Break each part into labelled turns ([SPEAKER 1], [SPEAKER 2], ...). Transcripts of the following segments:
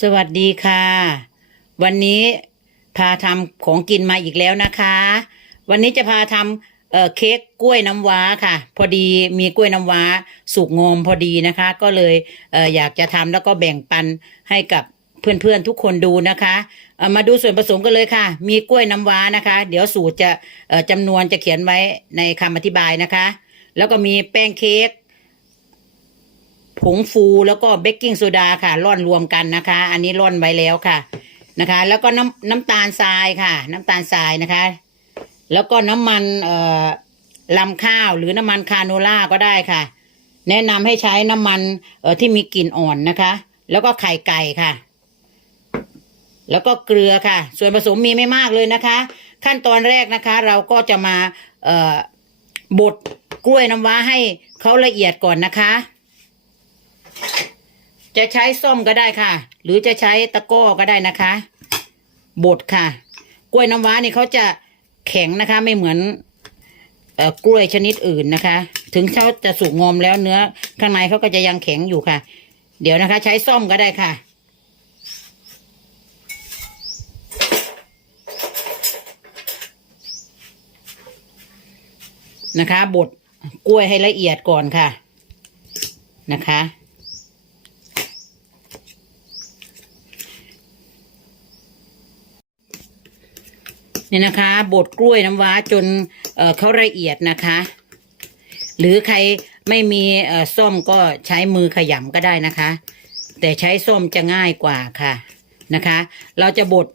[SPEAKER 1] สวัสดีค่ะ วันนี้พาทำของกินมาอีกแล้วนะคะ วันนี้จะพาทำเอ่อเค้กกล้วยน้ำว้าค่ะ พอดีมีกล้วยน้ำว้าสุกงอมพอดีนะคะ ก็เลยเอ่ออยากจะทำแล้วก็แบ่งปันให้กับเพื่อนๆทุกคนดูนะคะมาดูส่วนผสมกันเลยค่ะ มีกล้วยน้ำว้านะคะ เดี๋ยวสูตรจะจำนวนจะเขียนไว้ในคำอธิบายนะคะ แล้วก็มีแป้งเค้ก ผงฟูแล้วก็เบกกิ้งโซดาค่ะร่อนรวมกันนะคะ อันนี้ร่อนไว้แล้วค่ะนะคะ แล้วก็น้ำน้ำตาลทรายค่ะ น้ำตาลทรายนะคะ แล้วก็น้ำมันเอ่อลำข้าวหรือน้ำมันคาโนล่าก็ได้ค่ะ แนะนำให้ใช้น้ำมันเอ่อที่มีกลิ่นอ่อนนะคะ แล้วก็ไข่ไก่ค่ะ แล้วก็เกลือค่ะ ส่วนผสมมีไม่มากเลยนะคะ ขั้นตอนแรกนะคะ เราก็จะมาเอ่อบดกล้วยน้ำว้าให้เขาละเอียดก่อนนะคะ จะใช้ส้อมก็ได้ค่ะ หรือจะใช้ตะก้อก็ได้นะคะ บดค่ะ กล้วยน้ำว้านี่เขาจะแข็งนะคะ ไม่เหมือนเอ่อกล้วยชนิดอื่นนะคะ ถึงเขาจะสุกงอมแล้วเนื้อ ข้างในเขาก็จะยังแข็งอยู่ค่ะ เดี๋ยวนะคะ ใช้ส้อมก็ได้ค่ะนะคะบดกล้วยให้ละเอียดก่อนค่ะนะคะ เนี่ยนะคะบดกล้วยน้ำว้าจนเเขาละเอียดนะคะ หรือใครไม่มีเอ่อส้มก็ใช้มือขยำก็ได้นะคะ แต่ใช้ส้มจะง่ายกว่าค่ะนะคะ เราจะบด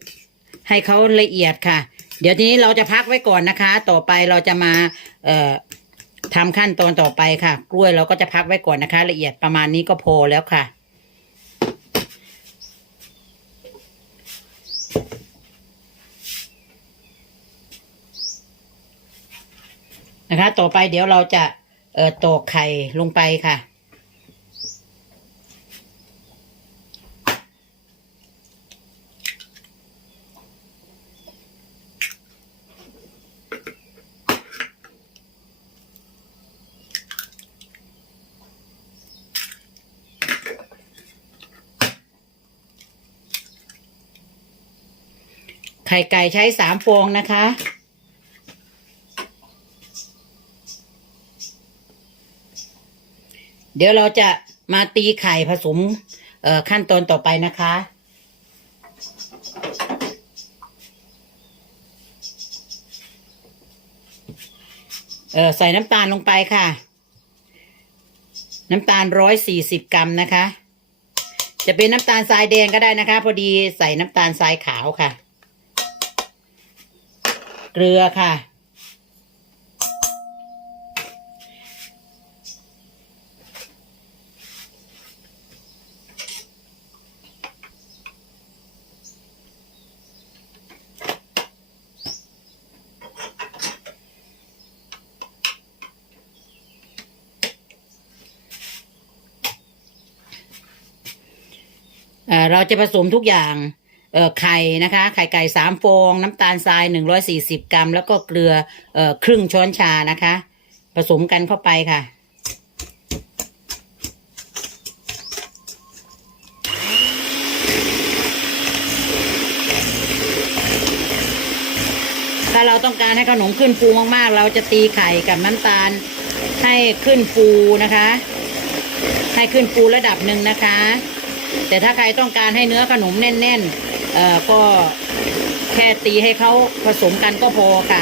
[SPEAKER 1] ให้เขาละเอียดค่ะ เดี๋ยวทีนี้เราจะพักไว้ก่อนนะคะ ต่อไปเราจะมาทำขั้นตอนต่อไปค่ะ กล้วยเราก็จะพักไว้ก่อนนะคะ ละเอียดประมาณนี้ก็พอแล้วค่ะ นะคะ ต่อไปเดี๋ยวเราจะเอ่อตอกไข่ลงไปค่ะ ไข่ไก่ใช้สามฟองนะคะ ดี๋ยวเราจะมาตีไข่ผสมเออขั้นตอนต่อไปนะคะ เออใส่น้ำตาลลงไปค่ะ น้ำตาลร้อยสี่สิบกรัมนะคะ จะเป็นน้ำตาลทรายแดงก็ได้นะคะ พอดีใส่น้ำตาลทรายขาวค่ะ เกลือค่ะ เราจะผสมทุกอย่างเอ่อไข่นะคะ ไข่ไก่สามฟอง น้ำตาลทรายหนึ่งร้อยสี่สิบกรัม แล้วก็เกลือเอ่อครึ่งช้อนชานะคะ ผสมกันเข้าไปค่ะ ถ้าเราต้องการให้ขนมขึ้นฟูมากๆ เราจะตีไข่กับน้ำตาลให้ขึ้นฟูนะคะ ให้ขึ้นฟูระดับหนึ่งนะคะ แต่ถ้าใครต้องการให้เนื้อขนมแน่นๆเอ่อก็แค่ตีให้เขาผสมกันก็พอค่ะ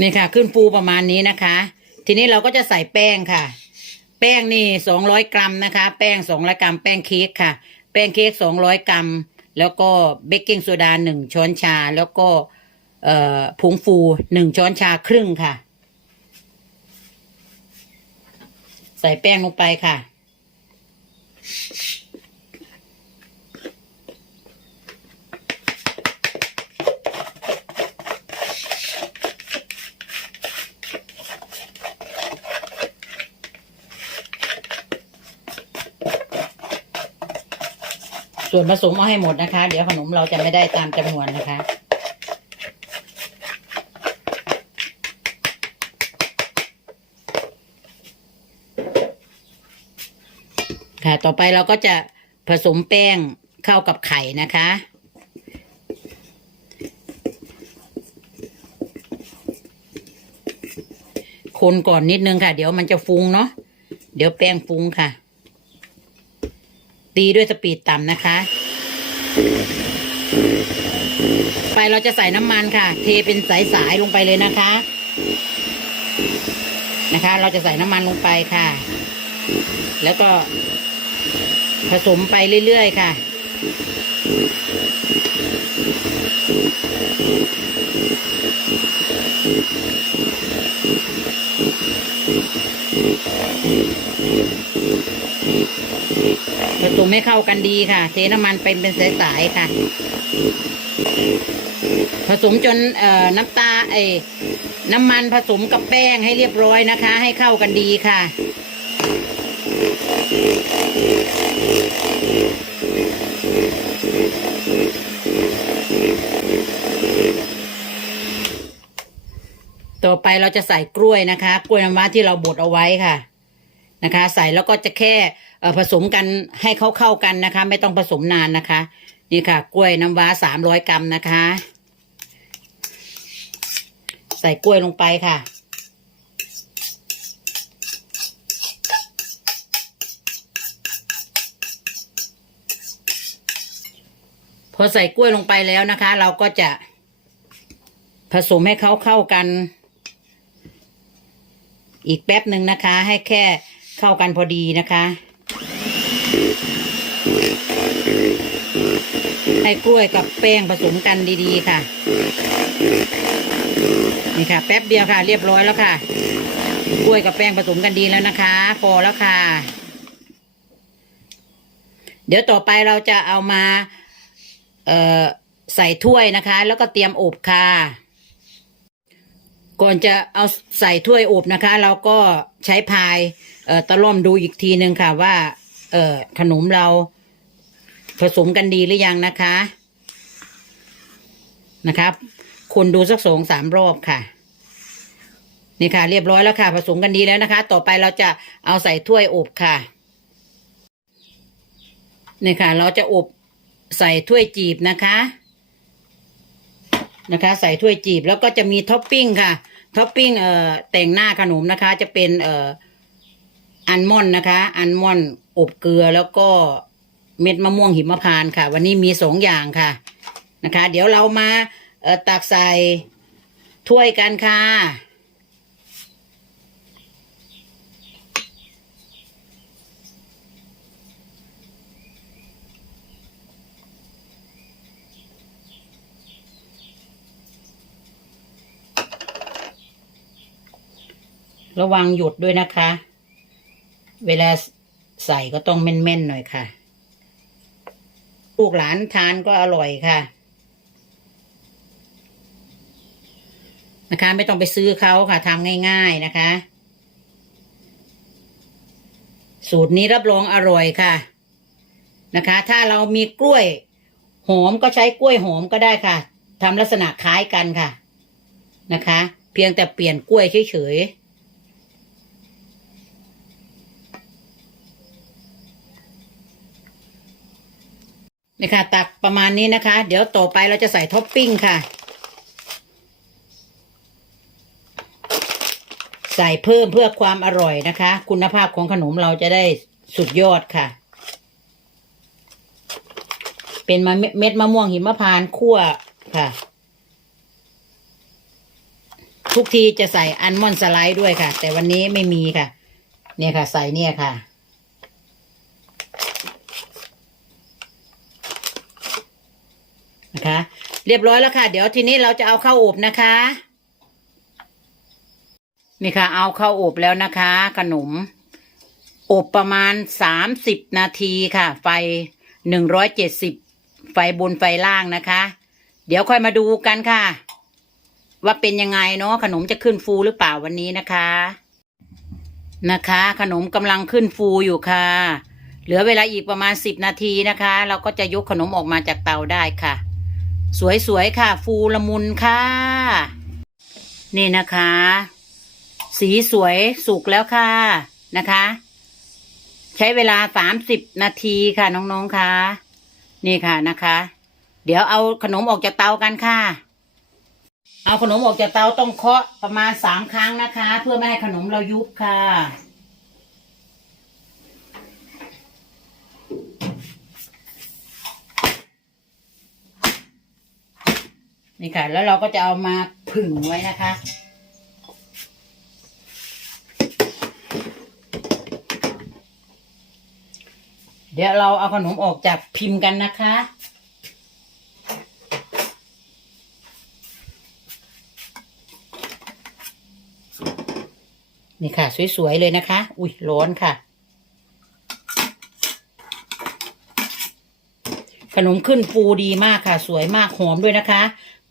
[SPEAKER 1] นี่ค่ะ ขึ้นฟูประมาณนี้นะคะ ทีนี้เราก็จะใส่แป้งค่ะ แป้งนี่สองร้อยกรัมนะคะ แป้งสองร้อยกรัม แป้งเค้กค่ะ แป้งเค้กสองร้อยกรัม แล้วก็เบกกิ้งโซดาหนึ่งช้อนชา แล้วก็ผงฟูหนึ่งช้อนชาครึ่งค่ะ ใส่แป้งลงไปค่ะ ส่วนผสมเอาให้หมดนะคะ เดี๋ยวขนมเราจะไม่ได้ตามจำนวนนะคะ ค่ะ ต่อไปเราก็จะผสมแป้งเข้ากับไข่นะคะ คนก่อนนิดนึงค่ะ เดี๋ยวมันจะฟุ้งเนาะ เดี๋ยวแป้งฟุ้งค่ะ ตีด้วยสปีดต่ำนะคะ ไปเราจะใส่น้ำมันค่ะ เทเป็นสายๆลงไปเลยนะคะ นะคะ เราจะใส่น้ำมันลงไปค่ะ แล้วก็ ผสมไปเรื่อยๆค่ะ ผสมให้เข้ากันดีค่ะ เทน้ำมันเป็นเป็นสายๆค่ะ ผสมจนเอ่อน้ำตาไอ้น้ำมันผสมกับแป้งให้เรียบร้อยนะคะ ให้เข้ากันดีค่ะ ต่อไปเราจะใส่กล้วยนะคะ กล้วยน้ำว้าที่เราบดเอาไว้ค่ะนะคะ ใส่แล้วก็จะแค่ผสมกันให้เข้าเข้ากันนะคะ ไม่ต้องผสมนานนะคะ นี่ค่ะ กล้วยน้ำว้าสามร้อยกรัมนะคะ ใส่กล้วยลงไปค่ะ อใส่กล้วยลงไปแล้วนะคะ เราก็จะผสมให้เขาเข้ากัน อีกแป๊บหนึ่งนะคะ ให้แค่เข้ากันพอดีนะคะ ให้กล้วยกับแป้งผสมกันดีๆค่ะ นี่ค่ะ แป๊บเดียวค่ะ เรียบร้อยแล้วค่ะ กล้วยกับแป้งผสมกันดีแล้วนะคะพอแล้วค่ะ เดี๋ยวต่อไปเราจะเอามา เอ่อใส่ถ้วยนะคะ แล้วก็เตรียมอบค่ะ ก่อนจะเอาใส่ถ้วยอบนะคะ เราก็ใช้พายเอ่อตะล่อมดูอีกทีหนึ่งค่ะว่า เอ่อขนมเราผสมกันดีหรือยังนะคะนะครับคนดูสักสองสามรอบค่ะ นี่ค่ะ เรียบร้อยแล้วค่ะ ผสมกันดีแล้วนะคะ ต่อไปเราจะเอาใส่ถ้วยอบค่ะนี่ค่ะ เราจะอบ ใส่ถ้วยจีบนะคะ นะคะ ใส่ถ้วยจีบแล้วก็จะมีท็อปปิ้งค่ะท็อปปิ้งเอ่อแต่งหน้าขนมนะคะ จะเป็นเอ่ออัลมอนด์นะคะ อัลมอนด์อบเกลือแล้วก็เม็ดมะม่วงหิมพานต์ค่ะ วันนี้มีสองอย่างค่ะนะคะ เดี๋ยวเรามาเอ่อตักใส่ถ้วยกันค่ะ ระวังหยุดด้วยนะคะ เวลาใส่ก็ต้องแม่นๆหน่อยค่ะ ลูกหลานทานก็อร่อยค่ะ นะคะ ไม่ต้องไปซื้อเขาค่ะทำง่ายๆนะคะ สูตรนี้รับรองอร่อยค่ะ นะคะ ถ้าเรามีกล้วยหอมก็ใช้กล้วยหอมก็ได้ค่ะทำลักษณะคล้ายกันค่ะ นะคะ เพียงแต่เปลี่ยนกล้วยเฉยๆ นี่ค่ะ ตักประมาณนี้นะคะ เดี๋ยวต่อไปเราจะใส่ท็อปปิ้งค่ะ ใส่เพิ่มเพื่อความอร่อยนะคะ คุณภาพของขนมเราจะได้สุดยอดค่ะ เป็นมเม็ดมะม่วงหิมพานต์คั่วค่ะ ทุกทีจะใส่อัลมอนด์สไลด์ด้วยค่ะ แต่วันนี้ไม่มีค่ะ เนี่ยค่ะ ใส่เนี่ยค่ะ นะคะ เรียบร้อยแล้วค่ะ เดี๋ยวทีนี้เราจะเอาเข้าอบนะคะ นี่ค่ะ เอาเข้าอบแล้วนะคะ ขนม อบประมาณสามสิบนาทีค่ะ ไฟหนึ่งร้อยเจ็ดสิบไฟบนไฟล่างนะคะ เดี๋ยวค่อยมาดูกันค่ะ ว่าเป็นยังไงเนาะขนมจะขึ้นฟูหรือเปล่าวันนี้นะคะนะคะ ขนมกำลังขึ้นฟูอยู่ค่ะ เหลือเวลาอีกประมาณสิบนาทีนะคะ เราก็จะยกขนมออกมาจากเตาได้ค่ะ สวยๆค่ะ ฟูละมุนค่ะ นี่นะคะ สีสวยสุกแล้วค่ะนะคะ ใช้เวลาสามสิบนาทีค่ะน้องๆค่ะ นี่ค่ะนะคะ เดี๋ยวเอาขนมออกจากเตากันค่ะ เอาขนมออกจากเตาต้องเคาะประมาณสามครั้งนะคะ เพื่อไม่ให้ขนมเรายุบค่ะ นี่ค่ะ แล้วเราก็จะเอามาผึ่งไว้นะคะ เดี๋ยวเราเอาขนมออกจากพิมพ์กันนะคะนี่ค่ะ สวย ๆ เลยนะคะ อุ้ยร้อนค่ะ ขนมขึ้นฟูดีมากค่ะ สวยมากหอมด้วยนะคะ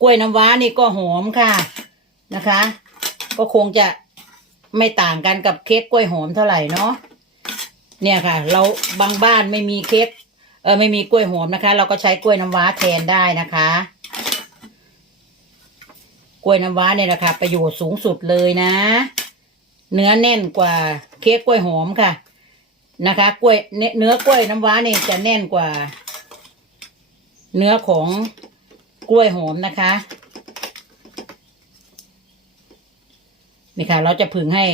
[SPEAKER 1] กล้วยน้ำว้านี่ก็หอมค่ะนะคะ ก็คงจะไม่ต่างกันกับเค้กกล้วยหอมเท่าไหร่เนาะเนี่ยค่ะ เราบางบ้านไม่มีเค้กเออไม่มีกล้วยหอมนะคะ เราก็ใช้กล้วยน้ำว้าแทนได้นะคะ กล้วยน้ำว้าเนี่ยนะคะประโยชน์สูงสุดเลยนะ เนื้อแน่นกว่าเค้กกล้วยหอมค่ะนะคะ กล้วยเนเนื้อกล้วยน้ำว้าเนี่ยจะแน่นกว่า เนื้อของ กล้วยหอมนะคะ นี่ค่ะ เราจะผึ่งให้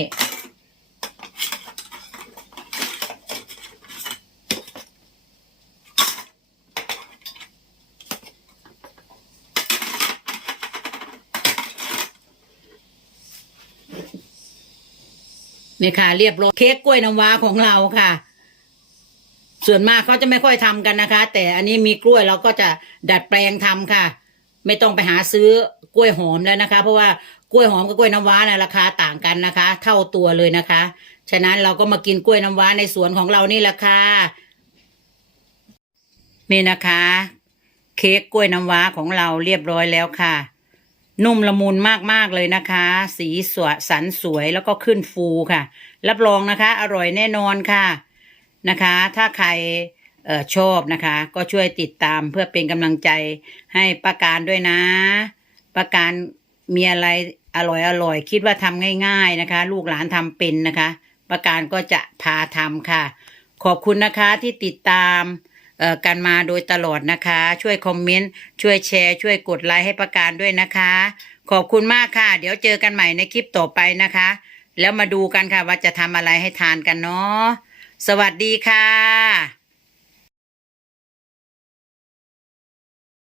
[SPEAKER 1] นี่ค่ะ เรียบร้อยเค้กกล้วยน้ำว้าของเราค่ะส่วนมากเขาจะไม่ค่อยทำกันนะคะ แต่อันนี้มีกล้วยเราก็จะดัดแปลงทำค่ะ ไม่ต้องไปหาซื้อกล้วยหอมแล้วนะคะ เพราะว่ากล้วยหอมกับกล้วยน้ำว้านะราคาต่างกันนะคะ เท่าตัวเลยนะคะ ฉะนั้นเราก็มากินกล้วยน้ำว้าในสวนของเรานี่แหละค่ะนี่นะคะ เค้กกล้วยน้ำว้าของเราเรียบร้อยแล้วค่ะ นุ่มละมุนมากๆเลยนะคะ สีสวยสันสวยแล้วก็ขึ้นฟูค่ะ รับรองนะคะ อร่อยแน่นอนค่ะนะคะ ถ้าใคร ออชอบนะคะ ก็ช่วยติดตามเพื่อเป็นกำลังใจให้ป้าการด้วยนะป้าการมีอะไรอร่อยอร่อยคิดว่าทำง่าย ๆนะคะ ลูกหลานทำเป็นนะคะป้าการก็จะพาทำค่ะ ขอบคุณนะคะที่ติดตามกันมาโดยตลอดนะคะ ช่วยคอมเมนต์ช่วยแชร์ ช่วยกดไลค์ให้ประการด้วยนะคะ ขอบคุณมากค่ะ เดี๋ยวเจอกันใหม่ในคลิปต่อไปนะคะ แล้วมาดูกันค่ะว่าจะทำอะไรให้ทานกันเนาะสวัสดีค่ะ